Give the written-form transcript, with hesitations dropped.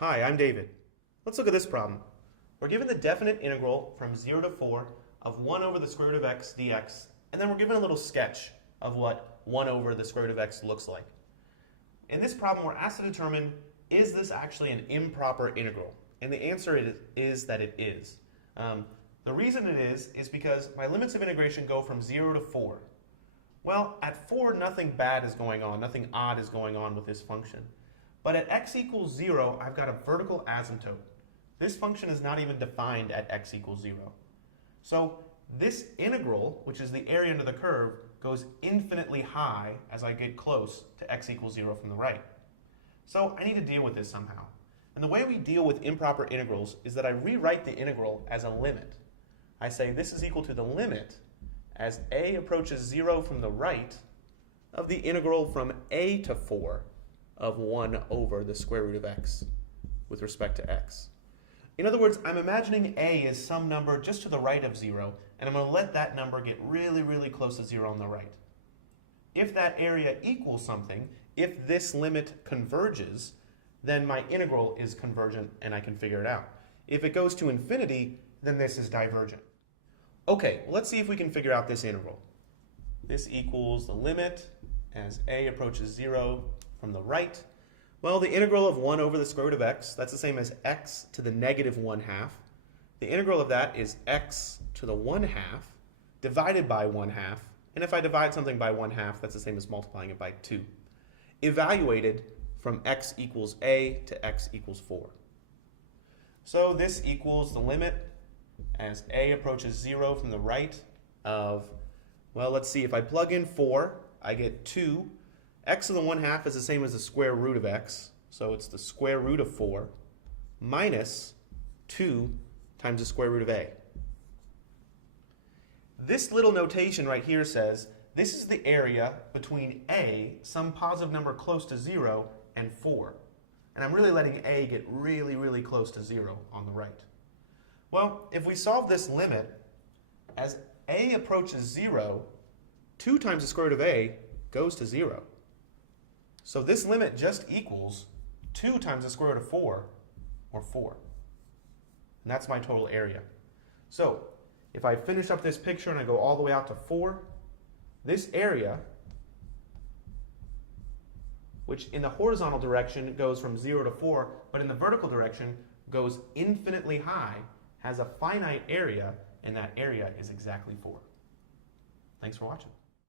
Hi, I'm David. Let's look at this problem. We're given the definite integral from 0 to 4 of 1 over the square root of x dx, and then we're given a little sketch of what 1 over the square root of x looks like. In this problem, we're asked to determine, is this actually an improper integral? And the answer is that it is. The reason it is because my limits of integration go from 0 to 4. Well, at 4, nothing bad is going on, nothing odd is going on with this function. But at x equals 0, I've got a vertical asymptote. This function is not even defined at x equals 0. So this integral, which is the area under the curve, goes infinitely high as I get close to x equals 0 from the right. So I need to deal with this somehow. And the way we deal with improper integrals is that I rewrite the integral as a limit. I say this is equal to the limit as a approaches 0 from the right of the integral from a to 4 of 1 over the square root of x with respect to x. In other words, I'm imagining a is some number just to the right of 0, and I'm going to let that number get really, really close to 0 on the right. If that area equals something, if this limit converges, then my integral is convergent and I can figure it out. If it goes to infinity, then this is divergent. Okay, well, let's see if we can figure out this integral. This equals the limit as a approaches 0 from the right. Well, the integral of 1 over the square root of x, that's the same as x to the negative 1/2. The integral of that is x to the 1/2 divided by 1/2. And if I divide something by 1/2, that's the same as multiplying it by 2. Evaluated from x equals a to x equals 4. So this equals the limit as a approaches 0 from the right of, well, let's see, if I plug in 4, I get 2. X to the 1/2 is the same as the square root of x, so it's the square root of 4 minus 2 times the square root of a. This little notation right here says this is the area between a, some positive number close to 0, and 4. And I'm really letting a get really, really close to 0 on the right. Well, if we solve this limit, as a approaches 0, 2 times the square root of a goes to 0. So this limit just equals 2 times the square root of 4, or 4. And that's my total area. So if I finish up this picture and I go all the way out to 4, this area, which in the horizontal direction goes from 0 to 4, but in the vertical direction goes infinitely high, has a finite area, and that area is exactly 4. Thanks for watching.